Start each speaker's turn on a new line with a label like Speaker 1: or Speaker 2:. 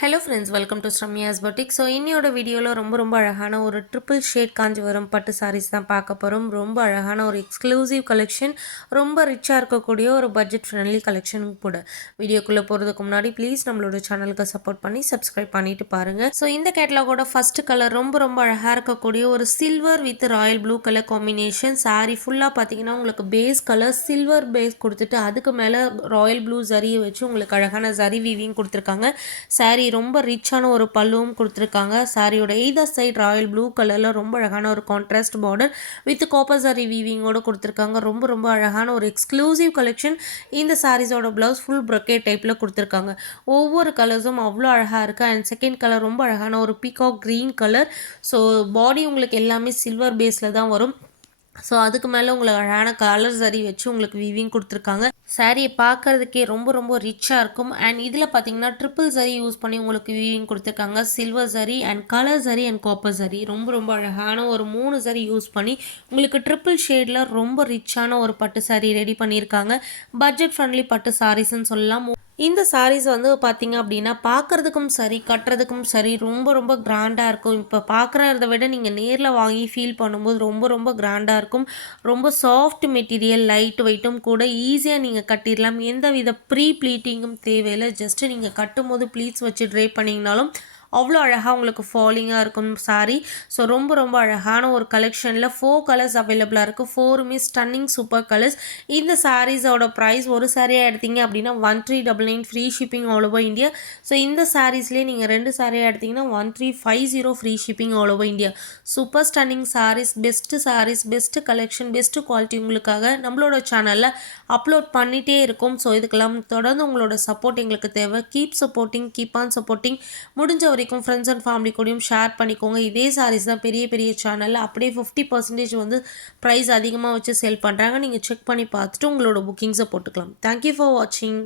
Speaker 1: Hello friends welcome to Sramya's பட்டிக் so இன்னியோட வீடியோவில் ரொம்ப ரொம்ப அழகான ஒரு ட்ரிபிள் ஷேட் காஞ்சிபுரம் பட்டு சாரீஸ் தான் பார்க்க போகிறோம் ரொம்ப அழகான ஒரு எக்ஸ்க்ளூசிவ் கலெக்ஷன் ரொம்ப ரிச்சாக இருக்கக்கூடிய ஒரு பட்ஜெட் ஃப்ரெண்ட்லி கலெக்ஷன் கூட. வீடியோக்குள்ளே போகிறதுக்கு முன்னாடி ப்ளீஸ் நம்மளோட சேனலுக்கு சப்போர்ட் பண்ணி சப்ஸ்கிரைப் பண்ணிட்டு பாருங்கள் ஸோ இந்த கேட்டலாகோட ஃபர்ஸ்ட் கலர் ரொம்ப ரொம்ப அழகாக இருக்கக்கூடிய ஒரு silver with royal blue colour combination sari ஃபுல்லாக பார்த்தீங்கன்னா உங்களுக்கு பேஸ் கலர் சில்வர் பேஸ் கொடுத்துட்டு அதுக்கு மேலே ராயல் ப்ளூ ஜரியை வச்சு உங்களுக்கு அழகான ஜரி வீவிங் கொடுத்துருக்காங்க. சாரீ ரொம்ப ரிச்சான ஒரு பல்லுவும் கொடுத்துருக்காங்க. சாரியோட எய்தர் சைட் ராயல் ப்ளூ கலரில் ரொம்ப அழகான ஒரு contrast border with copper sari கொடுத்துருக்காங்க. ரொம்ப ரொம்ப அழகான ஒரு எக்ஸ்க்ளூசிவ் கலெக்ஷன் இந்த சாரீஸோட ப்ளவுஸ் ஃபுல் ப்ரொக்கே டைப்பில் கொடுத்துருக்காங்க. ஒவ்வொரு கலர்ஸும் அவ்வளோ அழகாக இருக்குது அண்ட் செகண்ட் கலர் ரொம்ப அழகான ஒரு peacock green colour so body உங்களுக்கு எல்லாமே சில்வர் பேஸில் தான் வரும். ஸோ அதுக்கு மேலே உங்களுக்கு அழகான கலர் சரி வச்சு உங்களுக்கு விவிங் கொடுத்துருக்காங்க. சாரியை பார்க்கறதுக்கே ரொம்ப ரொம்ப ரிச்சாக இருக்கும். அண்ட் இதில் பார்த்தீங்கன்னா ட்ரிபிள் சரி யூஸ் பண்ணி உங்களுக்கு விவிங் கொடுத்துருக்காங்க. Silver sari and colour sari and copper sari ரொம்ப ரொம்ப அழகான ஒரு மூணு சரி யூஸ் பண்ணி உங்களுக்கு ட்ரிபிள் ஷேடில் ரொம்ப ரிச்சான ஒரு பட்டு சாரி ரெடி பண்ணியிருக்காங்க. பட்ஜெட் ஃப்ரெண்ட்லி பட்டு சாரீஸ்ன்னு சொல்லலாம். இந்த சாரீஸ் வந்து பார்த்திங்க அப்படின்னா பார்க்குறதுக்கும் சரி கட்டுறதுக்கும் சரி ரொம்ப ரொம்ப கிராண்டாக இருக்கும். இப்போ பார்க்குறத விட நீங்கள் நேரில் வாங்கி ஃபீல் பண்ணும்போது ரொம்ப ரொம்ப கிராண்டாக இருக்கும். ரொம்ப சாஃப்ட் மெட்டீரியல் லைட் வெயிட்டும் கூட ஈஸியாக நீங்கள் கட்டிடலாம். எந்த வித ப்ரீ ப்ளீட்டிங்கும் தேவையில்லை. ஜஸ்ட்டு நீங்கள் கட்டும்போது ப்ளீட்ஸ் வச்சு ட்ரை பண்ணிங்கனாலும் அவ்வளோ அழகாக உங்களுக்கு ஃபாலிங்காக இருக்கும் சாரி ஸோ ரொம்ப ரொம்ப அழகான ஒரு கலெக்ஷனில் ஃபோர் கலர்ஸ் அவைலபிளாக இருக்குது ஃபோருமே ஸ்டன்னிங் சூப்பர் கலர்ஸ் இந்த சாரீஸோட ப்ரைஸ் ஒரு சாரியாக எடுத்தீங்க அப்படின்னா one three double nine free shipping all over India so இந்த சாரீஸ்லேயே நீங்கள் ரெண்டு சாரியாக எடுத்தீங்கன்னா one three five zero free shipping all over India super stunning saris best saris best collection best quality உங்களுக்காக நம்மளோட சேனலில் அப்லோட் பண்ணிகிட்டே இருக்கும். ஸோ இதுக்கெல்லாம் தொடர்ந்து உங்களோட சப்போர்ட் எங்களுக்கு தேவை. Keep supporting keep on supporting முடிஞ்ச வரைக்கும் ஃப்ரெண்ட்ஸ் அண்ட் ஃபேமிலி கூடயும் ஷேர் பண்ணிக்கோங்க. இதே சாரீஸ் தான் பெரிய பெரிய சேனலில் அப்படியே ஃபிஃப்டி பர்சன்டேஜ் வந்து ப்ரைஸ் அதிகமாக வச்சு சேல் பண்ணுறாங்க நீங்கள் செக் பண்ணி பார்த்துட்டு உங்களோட புக்கிங்ஸை போட்டுக்கலாம். தேங்க்யூ ஃபார் வாட்சிங்